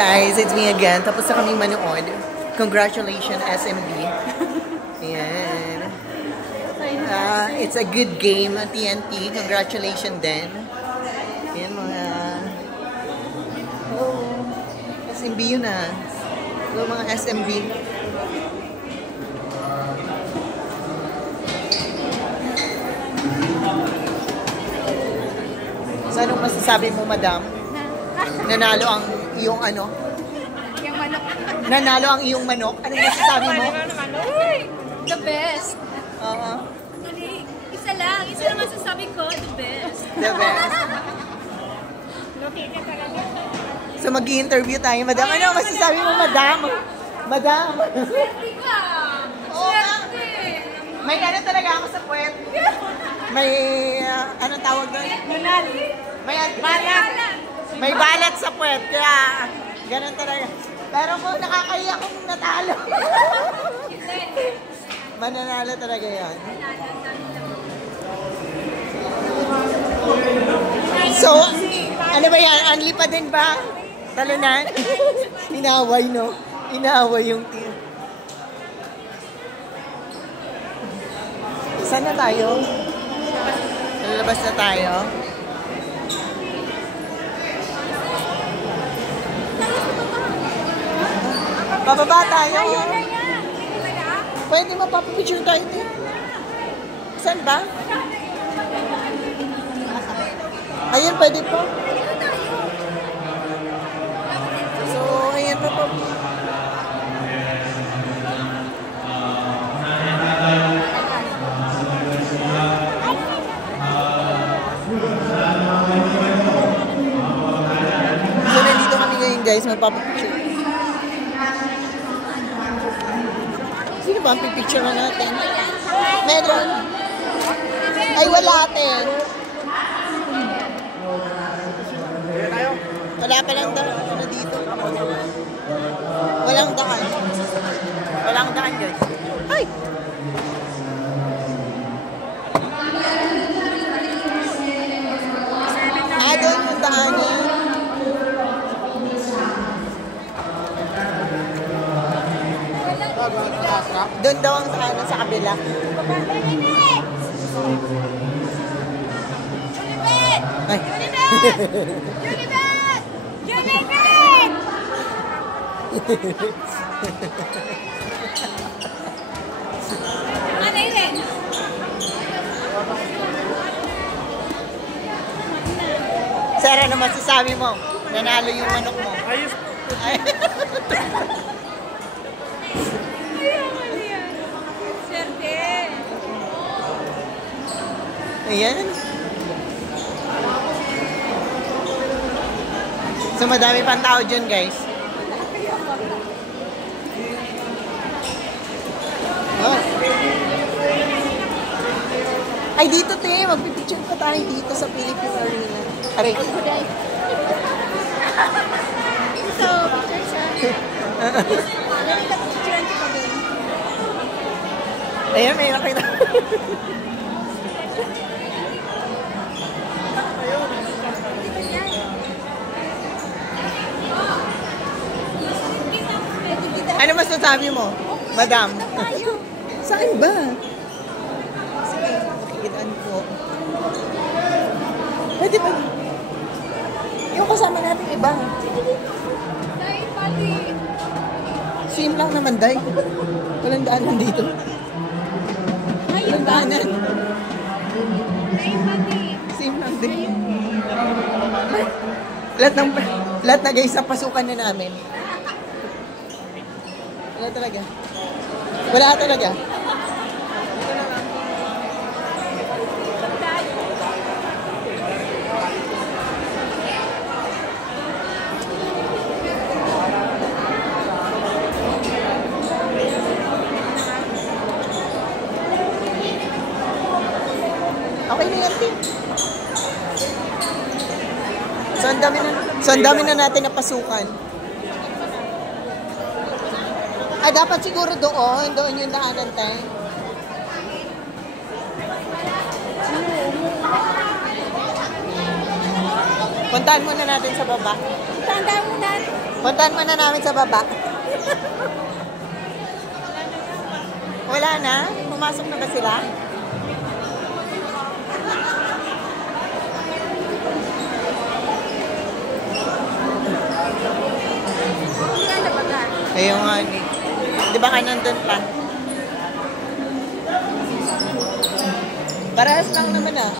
Guys, it's me again. Tapos na kaming manood. Congratulations, SMB. Ayan. It's a good game, TNT. Congratulations din. Ayan mga... Hello. SMB yun ah. Hello mga SMB. So anong masasabi mo, madam? Nanalo ang iyong ano? Yung manok. Nanalo ang iyong manok? Anong masasabi mo? The best. Oo. Isa lang masasabi ko, the best. The best. So mag-i-interview tayo, madam. Ano masasabi mo, madam? Madam. Swerte ka. Swerte. May ano talaga ako sa puwet. May, anong tawag doon? May balat sa puwet. Kaya, ganun talaga. Pero kung nakakaya kung natalo. Mananalo talaga yan. So, ano ba yan? Anli pa din ba? Talunan? Inaway, no? Inaway yung team. Saan na tayo? Lalabas na tayo. Bababa tayo. Pwede mapapapicture tayo din. Saan ba? Ayun, pwede po. So, ayan pa po. So, nandito kami ngayon guys, magpapapicture. Sino ba ang pipicture na natin? Meron? Ay, wala atin. Wala pa lang ano dito. Walang daan. Walang daan guys. Ay! Doon yung daan niya. Doon daw ang daan sa kabila. Ay. Sir, ano masasabi mo? Nanalo yung manok mo. Ayos. Swerte. Ayan. So, madami pang tao dyan, guys. Oh. Ay, dito, te. Magpipicture pa tayo dito sa Philippine Arena. Aray. So, picture siya. Ayan, may nakita. Ano masasabi mo, madam? Saan ba? Sige, nakikitaan ko. Pwede ba? Yung kasama natin iba. Dahil pati. Same lang naman, Day. Walang daanan dito. Walang daanan. Dahil pati. Same lang din. Lahat na guys, sa pasukan na namin. Wala talaga. Wala talaga. Okay na yan, Tim. So, ang dami na natin na pasukan. Dapat siguro doon yung daanan tayo. Puntahan muna natin sa baba. Puntahan Handa muna. Puntahan muna namin sa baba. Wala na? Pumasok na ba sila? Ayun nga ni. Di ba ka nandun pa? Parehas lang naman ah.